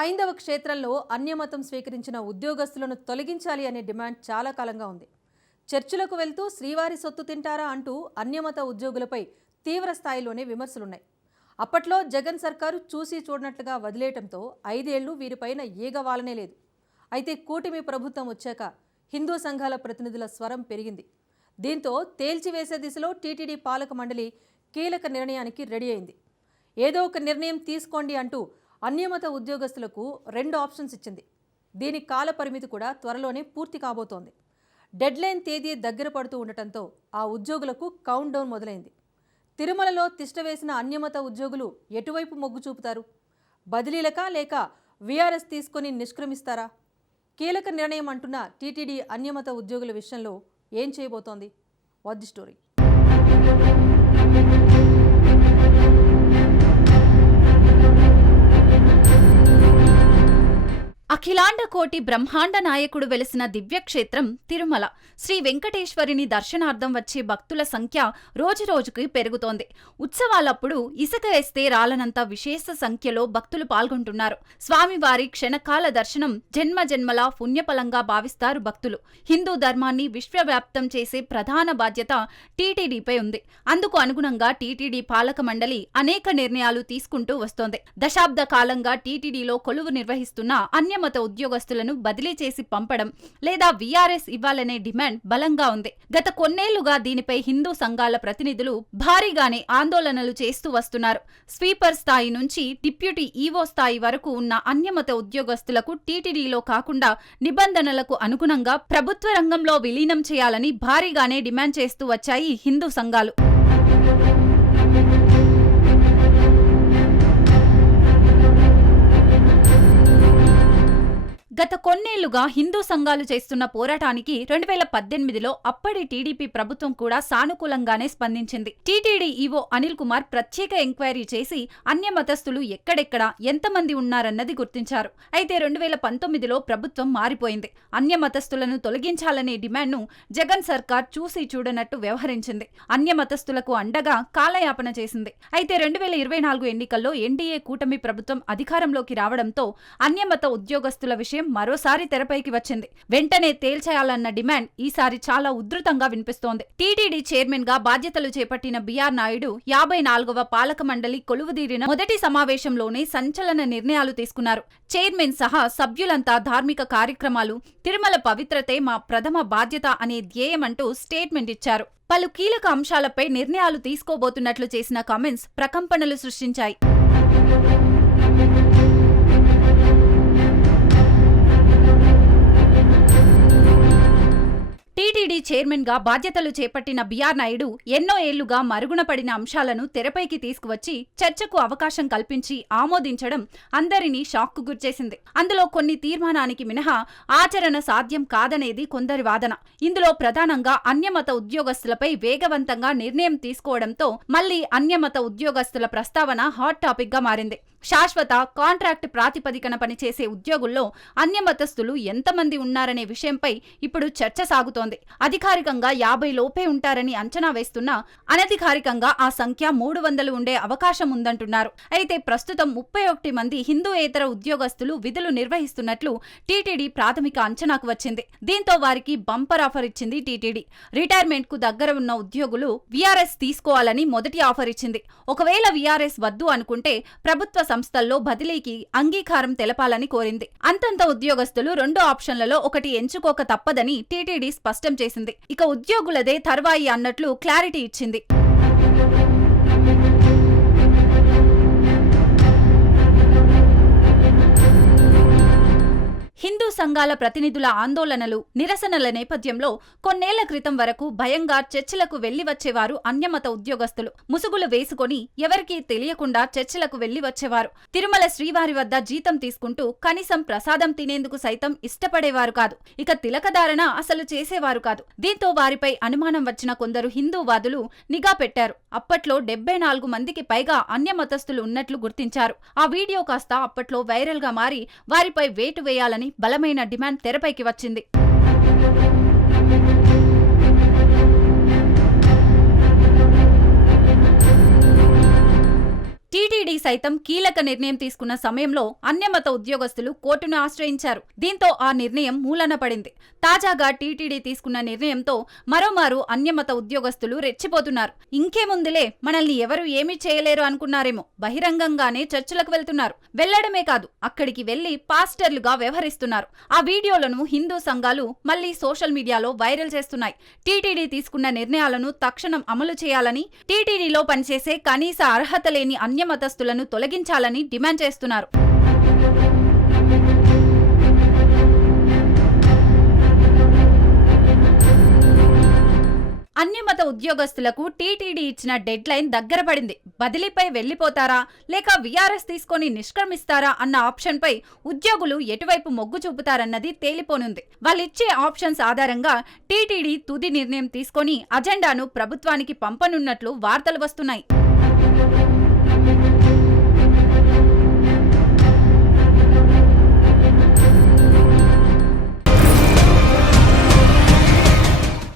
హైందవ క్షేత్రంలో అన్యమతం స్వీకరించిన ఉద్యోగస్తులను తొలగించాలి అనే డిమాండ్ చాలా కాలంగా ఉంది. చర్చిలకు వెళ్తూ శ్రీవారి సొత్తు తింటారా అంటూ అన్యమత ఉద్యోగులపై తీవ్ర స్థాయిలోనే విమర్శలున్నాయి. అప్పట్లో జగన్ సర్కారు చూసి చూడనట్లుగా వదిలేయటంతో 5 ఏళ్లు వీరిపైన ఈగవాలనే లేదు. అయితే కూటమి ప్రభుత్వం వచ్చాక హిందూ సంఘాల ప్రతినిధుల స్వరం పెరిగింది. దీంతో తేల్చివేసే దిశలో టీటీడీ పాలక మండలి కీలక నిర్ణయానికి రెడీ అయింది. ఏదో ఒక నిర్ణయం తీసుకోండి అంటూ అన్యమత ఉద్యోగస్తులకు 2 ఆప్షన్స్ ఇచ్చింది. దీని కాల పరిమితి కూడా త్వరలోనే పూర్తి కాబోతోంది. డెడ్లైన్ తేదీ దగ్గర పడుతూ ఉండటంతో ఆ ఉద్యోగులకు కౌంట్ డౌన్ మొదలైంది. తిరుమలలో తిష్టవేసిన అన్యమత ఉద్యోగులు ఎటువైపు మొగ్గు చూపుతారు? బదిలీలకా లేక వీఆర్ఎస్ తీసుకొని నిష్క్రమిస్తారా? కీలక నిర్ణయం అంటున్న టీటీడీ అన్యమత ఉద్యోగుల విషయంలో ఏం చేయబోతోంది? Watch the story. అఖిలాండ కోటి బ్రహ్మాండ నాయకుడు వెలిసిన దివ్యక్షేత్రం తిరుమల. శ్రీ వెంకటేశ్వరిని దర్శనార్థం వచ్చే భక్తుల సంఖ్య రోజురోజుకి పెరుగుతోంది. ఉత్సవాలప్పుడు ఇసుక వేస్తే రాలనంత విశేష సంఖ్యలో భక్తులు పాల్గొంటున్నారు. స్వామివారి క్షణకాల దర్శనం జన్మజన్మల పుణ్యఫలంగా భావిస్తారు భక్తులు. హిందూ ధర్మాన్ని విశ్వవ్యాప్తం చేసే ప్రధాన బాధ్యత టీటీడీపై ఉంది. అందుకు అనుగుణంగా టీటీడీ పాలక మండలి అనేక నిర్ణయాలు తీసుకుంటూ వస్తోంది. దశాబ్ద కాలంగా టీటీడీలో కొలువు నిర్వహిస్తున్న అన్యమత ఉద్యోగస్తులను బదిలీ చేసి పంపడం లేదా వీఆర్ఎస్ ఇవ్వాలనే డిమాండ్ బలంగా ఉంది. గత కొన్నేళ్లుగా దీనిపై హిందూ సంఘాల ప్రతినిధులు భారీగానే ఆందోళనలు చేస్తూ వస్తున్నారు. స్వీపర్ స్థాయి నుంచి డిప్యూటీ ఈవో స్థాయి వరకు ఉన్న అన్యమత ఉద్యోగస్తులకు టీటీడీలో కాకుండా నిబంధనలకు అనుగుణంగా ప్రభుత్వ రంగంలో విలీనం చేయాలని భారీగానే డిమాండ్ చేస్తూ వచ్చాయి హిందూ సంఘాలు. గత కొన్నేళ్లుగా హిందూ సంఘాలు చేస్తున్న పోరాటానికి 2018లో అప్పటి టీడీపీ ప్రభుత్వం కూడా సానుకూలంగానే స్పందించింది. టీటీడీ ఈవో అనిల్ కుమార్ ప్రత్యేక ఎంక్వైరీ చేసి అన్యమతస్థులు ఎక్కడెక్కడ ఎంతమంది ఉన్నారన్నది గుర్తించారు. అయితే 2019లో ప్రభుత్వం మారిపోయింది. అన్యమతస్థులను తొలగించాలనే డిమాండ్ను జగన్ సర్కార్ చూసి చూడనట్టు వ్యవహరించింది. అన్యమతస్థులకు అండగా కాలయాపన చేసింది. అయితే 2024 ఎన్నికల్లో ఎన్డీఏ కూటమి ప్రభుత్వం అధికారంలోకి రావడంతో అన్యమత ఉద్యోగస్తుల విషయం మరోసారి తెరపైకి వచ్చింది. వెంటనే తేల్చేయాలన్న డిమాండ్ ఈసారి చాలా ఉధృతంగా వినిపిస్తోంది. టీటీడీ చైర్మన్ గా బాధ్యతలు చేపట్టిన బిఆర్ నాయుడు 54వ పాలక మండలి కొలువుదీరిన మొదటి సమావేశంలోనే సంచలన నిర్ణయాలు తీసుకున్నారు. చైర్మన్ సహా సభ్యులంతా ధార్మిక కార్యక్రమాలు, తిరుమల పవిత్రతే మా ప్రథమ బాధ్యత అనే ధ్యేయమంటూ స్టేట్మెంట్ ఇచ్చారు. పలు కీలక అంశాలపై నిర్ణయాలు తీసుకోబోతున్నట్లు చేసిన కామెంట్స్ ప్రకంపనలు సృష్టించాయి. టీటీడీ చైర్మన్ గా బాధ్యతలు చేపట్టిన బిఆర్ నాయుడు ఎన్నో ఏళ్లుగా మరుగున పడిన అంశాలను తెరపైకి తీసుకువచ్చి చర్చకు అవకాశం కల్పించి ఆమోదించడం అందరినీ షాక్కు గురిచేసింది. అందులో కొన్ని తీర్మానానికి మినహా ఆచరణ సాధ్యం కాదనేది కొందరి వాదన. ఇందులో ప్రధానంగా అన్యమత ఉద్యోగస్తులపై వేగవంతంగా నిర్ణయం తీసుకోవడంతో మళ్లీ అన్యమత ఉద్యోగస్తుల ప్రస్తావన హాట్ టాపిక్ గా మారింది. శాశ్వత కాంట్రాక్ట్ ప్రాతిపదికన పనిచేసే ఉద్యోగుల్లో అన్యమతస్థులు ఎంతమంది ఉన్నారనే విషయంపై ఇప్పుడు చర్చ సాగుతోంది. అధికారికంగా 50 లోపే ఉంటారని అంచనా వేస్తున్నా అనధికారికంగా ఆ సంఖ్య 300 ఉండే అవకాశం ఉందంటున్నారు. అయితే ప్రస్తుతం 31 మంది హిందూయేతర ఉద్యోగస్తులు విధులు నిర్వహిస్తున్నట్లు టీటీడీ ప్రాథమిక అంచనాకు వచ్చింది. దీంతో వారికి బంపర్ ఆఫర్ ఇచ్చింది టీటీడీ. రిటైర్మెంట్ కు దగ్గర ఉన్న ఉద్యోగులు వీఆర్ఎస్ తీసుకోవాలని మొదటి ఆఫర్ ఇచ్చింది. ఒకవేళ వీఆర్ఎస్ వద్దు అనుకుంటే ప్రభుత్వ సంస్థల్లో బదిలీకి అంగీకారం తెలపాలని కోరింది. అంతంత ఉద్యోగస్తులు 2 ఆప్షన్లలో ఒకటి ఎంచుకోక తప్పదని టీటీడీ స్పష్టం చేసింది. ఇక ఉద్యోగులదే తర్వాయి అన్నట్లు క్లారిటీ ఇచ్చింది. హిందూ సంఘాల ప్రతినిధుల ఆందోళనలు, నిరసనల నేపథ్యంలో కొన్నేళ్ల క్రితం వరకు భయంగా చర్చిలకు వెళ్లి వచ్చేవారు అన్యమత ఉద్యోగస్తులు. ముసుగులు వేసుకొని ఎవరికీ తెలియకుండా చర్చిలకు వెళ్లి వచ్చేవారు. తిరుమల శ్రీవారి వద్ద జీతం తీసుకుంటూ కనీసం ప్రసాదం తినేందుకు సైతం ఇష్టపడేవారు కాదు. ఇక తిలకధారణ అసలు చేసేవారు కాదు. దీంతో వారిపై అనుమానం వచ్చిన కొందరు హిందూవాదులు నిఘా పెట్టారు. అప్పట్లో 74 మందికి పైగా అన్యమతస్థులు ఉన్నట్లు గుర్తించారు. ఆ వీడియో కాస్త అప్పట్లో వైరల్ గా మారి వారిపై వేటు వేయాలని బలమైన డిమాండ్ తెరపైకి వచ్చింది. టీటీడీ సైతం కీలక నిర్ణయం తీసుకున్న సమయంలో అన్యమత ఉద్యోగస్తులు కోర్టును ఆశ్రయించారు. దీంతో ఆ నిర్ణయం మూలన పడింది. తాజాగా టీటీడీ తీసుకున్న నిర్ణయంతో మరోమారు అన్యమత ఉద్యోగస్తులు రెచ్చిపోతున్నారు. ఇంకేముందులే, మనల్ని ఎవరు ఏమీ చేయలేరు అనుకున్నారేమో బహిరంగంగానే చర్చలకు వెళ్తున్నారు. వెళ్లడమే కాదు, అక్కడికి వెళ్లి పాస్టర్లుగా వ్యవహరిస్తున్నారు. ఆ వీడియోలను హిందూ సంఘాలు మళ్లీ సోషల్ మీడియాలో వైరల్ చేస్తున్నాయి. టీటీడీ తీసుకున్న నిర్ణయాలను తక్షణం అమలు చేయాలని, టీటీడీలో పనిచేసే కనీస అర్హత లేని అన్యమతస్తులను తొలగించాలని డిమాండ్ చేస్తున్నారు. అన్యమత ఉద్యోగస్తులకు టీటీడీ ఇచ్చిన డెడ్ లైన్ దగ్గర పడింది. బదిలీపై వెళ్లిపోతారా లేక వీఆర్ఎస్ తీసుకొని నిష్క్రమిస్తారా అన్న ఆప్షన్ పై ఉద్యోగులు ఎటువైపు మొగ్గు చూపుతారన్నది తేలిపోనుంది. వాళ్ళిచ్చే ఆప్షన్స్ ఆధారంగా టీటీడీ తుది నిర్ణయం తీసుకొని అజెండాను ప్రభుత్వానికి పంపనున్నట్లు వార్తలు వస్తున్నాయి.